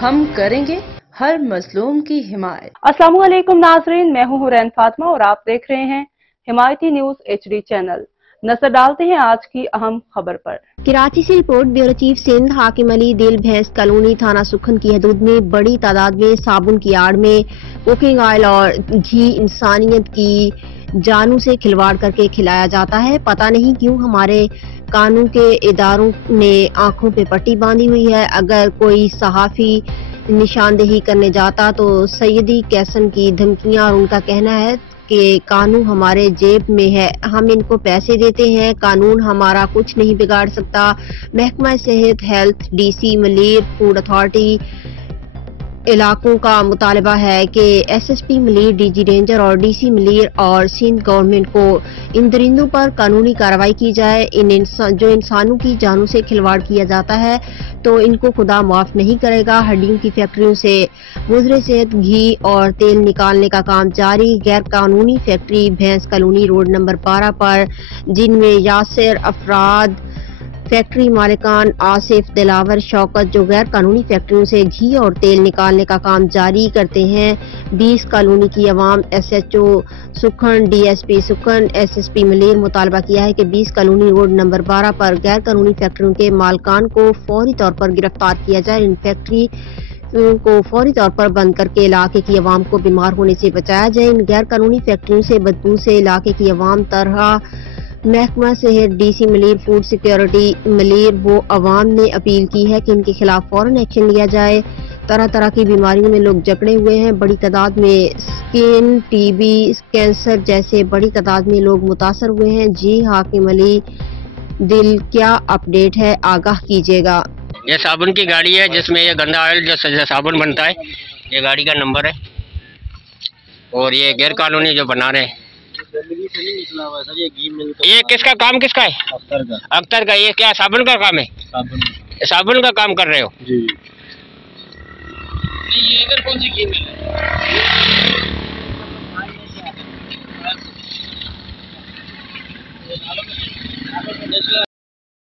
हम करेंगे हर मजलूम की हिमायत। अस्सलाम वालेकुम नाजरीन, मैं हूं हुरैन फातिमा और आप देख रहे हैं हिमायती न्यूज HD चैनल। नजर डालते हैं आज की अहम खबर पर। कराची से रिपोर्ट, ब्यूरो चीफ सिंध हाकिम अली दिल भैंस कॉलोनी थाना सुखन की हदूद में बड़ी तादाद में साबुन की आड़ में कुकिंग ऑयल और घी इंसानियत की जानों से खिलवाड़ करके खिलाया जाता है। पता नहीं क्यों हमारे कानून के इदारों ने आंखों पे पट्टी बांधी हुई है। अगर कोई सहाफी निशानदेही करने जाता तो सैयदी कैसन की धमकियां और उनका कहना है कि कानून हमारे जेब में है, हम इनको पैसे देते हैं, कानून हमारा कुछ नहीं बिगाड़ सकता। महकमा सेहत, health, DC Malir, food authority इलाकों का मुतालबा है कि SSP मलीर, DG रेंजर और DC मलीर और सिंध गवर्नमेंट को इन दरिंदों पर कानूनी कार्रवाई की जाए। जो इंसानों की जानों से खिलवाड़ किया जाता है तो इनको खुदा माफ नहीं करेगा। हड्डियों की फैक्ट्रियों से मुजरे सेहत घी और तेल निकालने का काम जारी। गैर कानूनी फैक्ट्री भैंस कॉलोनी रोड नंबर 12 पर, जिनमें यासिर अफराद फैक्ट्री मालिकान आसिफ, दिलावर, शौकत जो गैर कानूनी फैक्ट्रियों से घी और तेल निकालने का काम जारी करते हैं। 20 कॉलोनी की अवाम SHO सुखन, DSP सुखन, SSP मलीर मुतालबा किया है कि 20 कॉलोनी रोड नंबर 12 पर गैर कानूनी फैक्ट्रियों के मालकान को फौरी तौर पर गिरफ्तार किया जाए। इन फैक्ट्री को फौरी तौर पर बंद करके इलाके की अवाम को बीमार होने से बचाया जाए। इन गैर कानूनी फैक्ट्रियों से बदबू से इलाके की अवाम तरह महकमा सेहत, DC Malir, food security Malir वो अवाम ने अपील की है कि इनके खिलाफ फौरन एक्शन लिया जाए। तरह तरह की बीमारियों में लोग जकड़े हुए हैं। बड़ी तादाद में स्किन, TB, कैंसर जैसे बड़ी तादाद में लोग मुतासर हुए हैं। जी हाकिम अली दिल, क्या अपडेट है, आगाह कीजिएगा। ये साबुन की गाड़ी है जिसमें ये गंदा ऑयल जो साबुन बनता है, ये गाड़ी का नंबर है। और ये गैर कानूनी जो बना रहे हैं, गंदगी से नहीं निकला हुआ सर, ये घी मिलकर। ये किसका काम किसका है? अख्तर का। ये क्या साबुन का काम है? साबुन का काम कर रहे हो जी। ये इधर कौन सी घी मिल रही है?